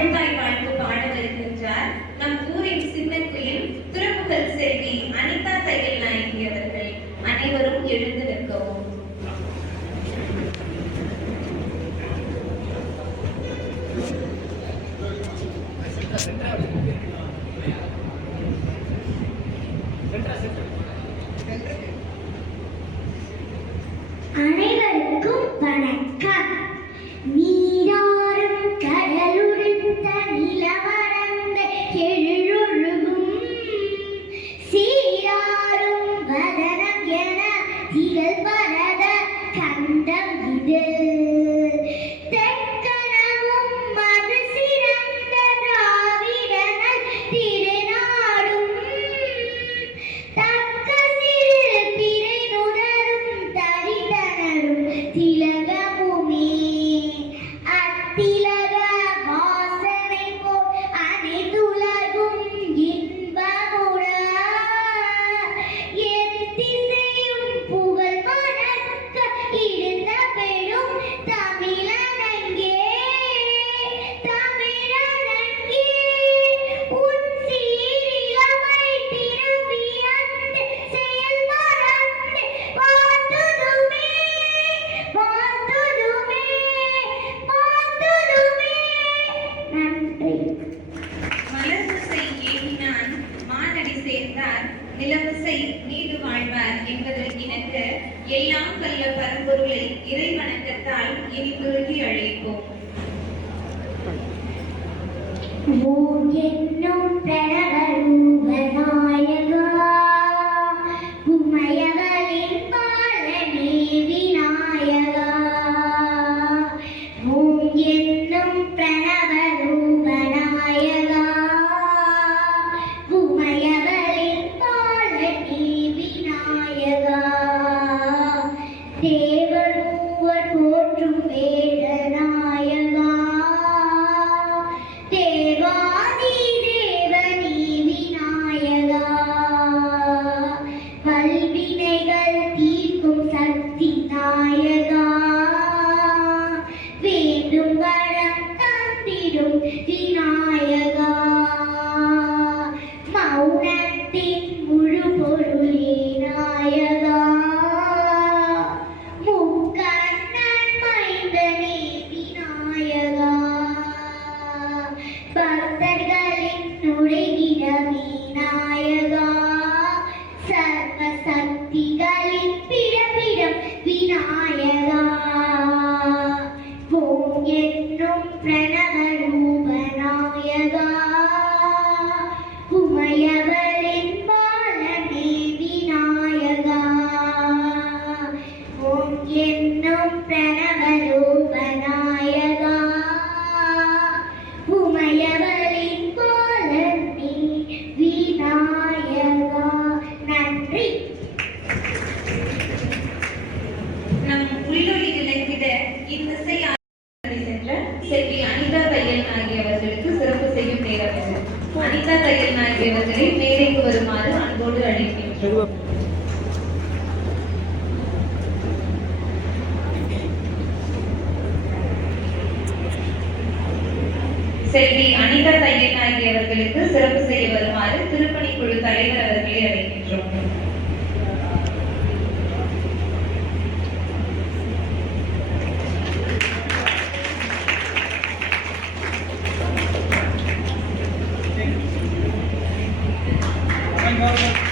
தமிழ்தாய் வாழ்த்து பாடவிருக்கின்றார் நம் ஊரின் சின்னக்குயில் திருப்புகழ் செல்வி அனிதா தையல் நாயகி அவர்கள். அனைவரும் எழுந்து நிற்கவும். அனைவருக்கும் வணக்கம். நீராறும் கடலுடுத்த நிலவரந்த எழுழுழுகும் சீராறும் வதனம் என திகழ் பரத கண்டம் இது. தெற்கனவும் மது சிறந்த திராவிடனல் திருநாடும் தக்க சிறு திரை நுடரும் தரிதனரும் திலகமுமே. அத்திலக வாசனை போல் அனைத்துலகும் இன்பமுட எத்திசையும் புகழ் மணக்க இருந்த பெரும் தமிழனங்கே. தமிழனங்கே உன் சீரிலமை திரும்பி அந்த செயல் மறந்து வாழ்த்துதுமே வாழ்த்துதுமே வாழ்த்துதுமே. நன்றி. மலர்மிசை ஏகினான் மானடி சேர்ந்தார் நிலமிசை நீடு வாழ்வார் என்பதற்கு இணங்க எல்லாம் வல்ல பரம்பொருளை இறை வணக்கத்தால் இனி குறுகி அழைப்போம். ஓம் என்னும் பிரணவரூபநாயகா உமையவளின் பாலனே விநாயகா. ஓம் என்னும் பிரணவரூபநாயகா உமையவளின் பாலனே விநாயகா. தேவர் மூவர் போற்றும் வேதநாயகா தேவாதி தேவனே விநாயகா. வல்வினைகள் தீர்க்கும் சக்தி நாயகா வேண்டும் வரம் தந்திடும் விநாயகா. மௌனத்தின் முழு பொருளே நாயகா. முக்கண்ணன் மைந்தனே விநாயகா. பக்தர்களின் நுழைவிடமே நாயகா. சர்வ சக்திகளின் பிறப்பிடம் விநாயகா. ஓம் என்னும் பிரணவரூப நாயகா உமையவளின் பாலனே விநாயகா. ஓம் என்னும் பிரணவரூப நாயகா உமையவளின் பாலனே விநாயகா. நன்றி. நம் உள்ளொளி விளங்கிட இன்னிசை சென்ற செல்வி அனிதா தையல் நாயகி அவர்களுக்கு சிறப்பு செய்யும் நேரம் இது. அனிதா தையல் நாயகி அவர்களை மேடைக்கு வருமாறு அன்போடு அழைக்கின்றோம். செல்வி அனிதா தையல் நாயகி அவர்களுக்கு சிறப்பு செய்ய வருமாறு திருப்பணிக்குழு தலைவர் அவர்களை அழைக்கின்றோம். Thank you.